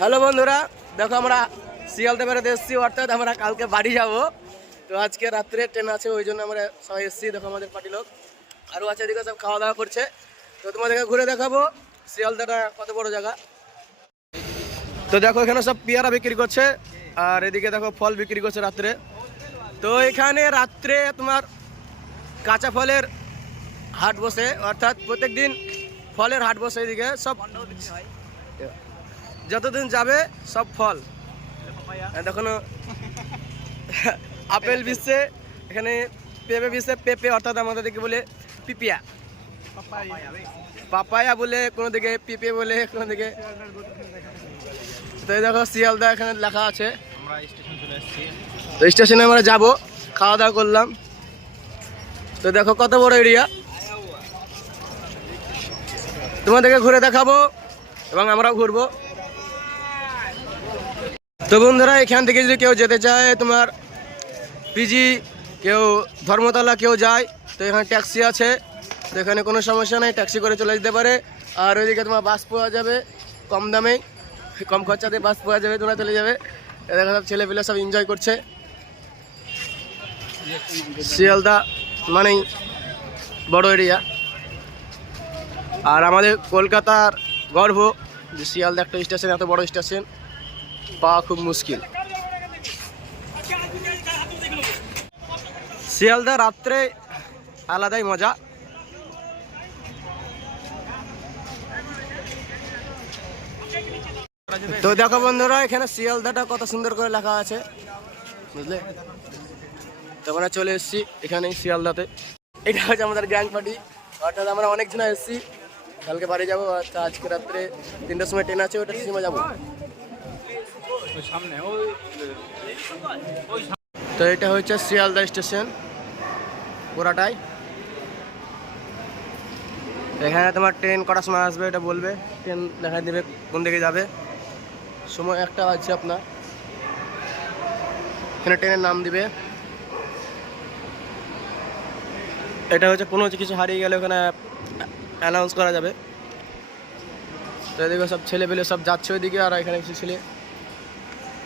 Hello বন্ধুরা, দেখো আমরা শিয়ালদা বেড়াতে এসেছি, অর্থাৎ আমরা কালকে বাড়ি যাব। তো আজকে রাত্রে ট্রেন আছে, ওই জন্য আমরা সবাই এসেছি, দেখো আমাদের পার্টি লোক। আরও আছে এদিকে সব খাওয়া দাওয়া করছে। তো তোমাদেরকে ঘুরে দেখাবো শিয়ালদাটা কত বড় জায়গা। তো দেখো এখানে সব পেয়ারা বিক্রি করছে, আর এদিকে দেখো ফল বিক্রি করছে রাত্রে। তো এখানে রাত্রে তোমার কাঁচা ফলের হাট বসে, অর্থাৎ প্রত্যেক দিন ফলের হাট বসে এদিকে, সব যতদিন যাবে সব ফল। দেখো আপেল বিচ্ছে এখানে পেঁপে বিচ্ছে পেঁপে অর্থাৎ আমাদের দিকে বলে পিপিয়া। পাপায়া বলে কোনো দিকে পিপে বলে কোনো দিকে। তো এই দেখো শিয়ালদা এখানে লেখা আছে। তো স্টেশনে আমরা যাব খাওয়া দাওয়া করলাম। তো দেখো কত বড় এরিয়া তোমাদেরকে ঘুরে দেখাবো এবং আমরাও ঘুরবো। তো বন্ধুরা, এখান থেকে যদি কেউ যেতে চায়, তোমার পিজি কেউ ধর্মতলা, কেউ যায়, তো এখানে ট্যাক্সি আছে। তো এখানে কোনো সমস্যা নেই, ট্যাক্সি করে চলে যেতে পারে। আর ওইদিকে তোমার বাস পাওয়া যাবে কম দামে, কম খরচাতে বাস পাওয়া যাবে, তোমরা চলে যাবে। এ সব ছেলেপিলে সব এনজয় করছে। শিয়ালদা মানেই বড় এরিয়া আর আমাদের কলকাতার গর্ব যে শিয়ালদা একটা স্টেশন এত বড় স্টেশন পাওয়া খুব মুশকিল। শিয়ালদা রাত্রে আলাদাই মজা। তো দেখো বন্ধুরা, এখানে শিয়ালদাটা কত সুন্দর করে লেখা আছে। বুঝলে? তো আমরা চলে এসেছি এখানে শিয়ালদাতে। এটা হচ্ছে আমাদের গ্যাং পার্টি। অর্থাৎ আমরা অনেক জন এসেছি। কালকে বাড়ি যাব আজকে রাত্রে তিনটার সময় ট্রেন আছে, ওটা সিনেমা যাব। তো এটা হচ্ছে শিয়ালদা স্টেশন, পুরাটাই। এখানে তোমার ট্রেন কটার সময় আসবে এটা বলবে, ট্রেন দেখা দেবে কোন দিকে যাবে। সময় একটা আছে আপনার। এখানে ট্রেনের নাম দিবে। এটা হচ্ছে কোনো কিছু হারিয়ে গেলে ওখানে অ্যানাউন্স করা যাবে। তো এদিকে সব ছেলে পেলে সব যাচ্ছে ওইদিকে আর এখানে কিছু ছেলে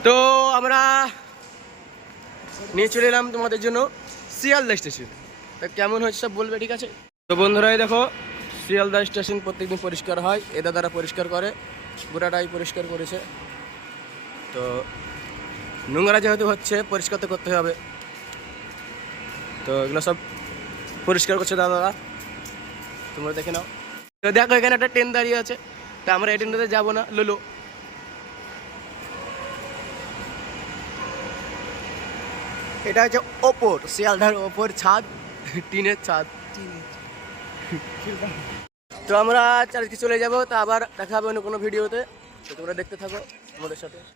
তো আমরা নিয়ে চলে এলাম তোমাদের জন্য শিয়ালদা স্টেশন। তা কেমন হয়েছে সব বলবে, ঠিক আছে? তো বন্ধুরাই দেখো, শিয়ালদা স্টেশন প্রত্যেকদিন পরিষ্কার হয়, এদা দ্বারা পরিষ্কার করে গোটাটাই পরিষ্কার করেছে। তো নোংরা যেহেতু হচ্ছে, পরিষ্কার তো করতে হবে। তো এগুলো সব পরিষ্কার করছে দাদারা তোমরা দেখে নাও। তো দেখো, এখানে একটা ট্রেন দাঁড়িয়ে আছে। তা আমরা এই ট্রেনটাতে যাব না, লোলো। এটা হচ্ছে ওপর, শিয়ালদার ওপর ছাদ, টিনের ছাদ। তো আমরা চারদিকে চলে যাব, তা আবার দেখা হবে অন্য কোনো ভিডিওতে। তো তোমরা দেখতে থাকো আমাদের সাথে।